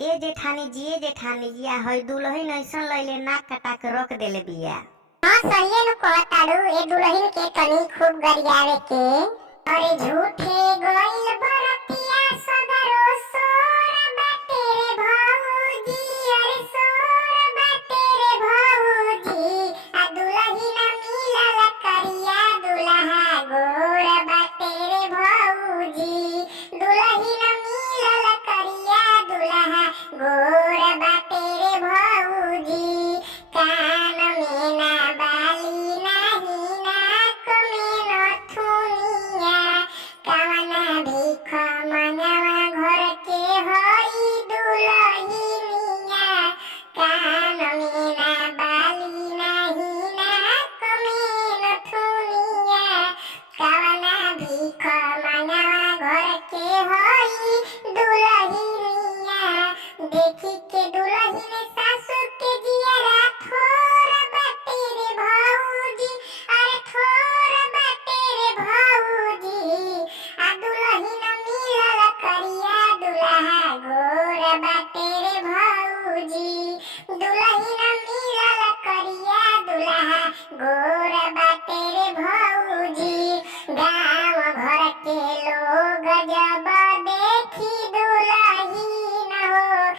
ए जेठानी जी, ए जेठानी जी, हई दुल्हन ऐसन लैले नाक कटा के रख देले बिया। हाँ सही नु कहताड़ू। ए दुल्हन के तनी खूब गरियावे के। अरे झूठे गइल बरतिया सदरो सोर बाटे रे भौजी। अरे सोर बाटे रे भौजी। आ दुल्हन मिलल करिया दुल्हा गोर बाटे रे भौजी। दुल्हन मिलल करिया दुल्हा गोर बाटे रे भौजी। कान में ना बाली नाही नाक में नथुनिया। कवना भीख मंगवा घर के हई दुल्हनिया। कान में ना बाली नाही नाक में नथुनिया। कवना भीख मंगवा घर के हई दुल्हनिया। देखी के दुल्हन सासु के जियरा थोर बाटे रे भौजी। अरे थोर बाटे रे भौजी। आ दुल्हन मिलल करिया दुल्हा गोर बाटे रे भौजी। दुल्हन मिलल करिया दुल्हा गोर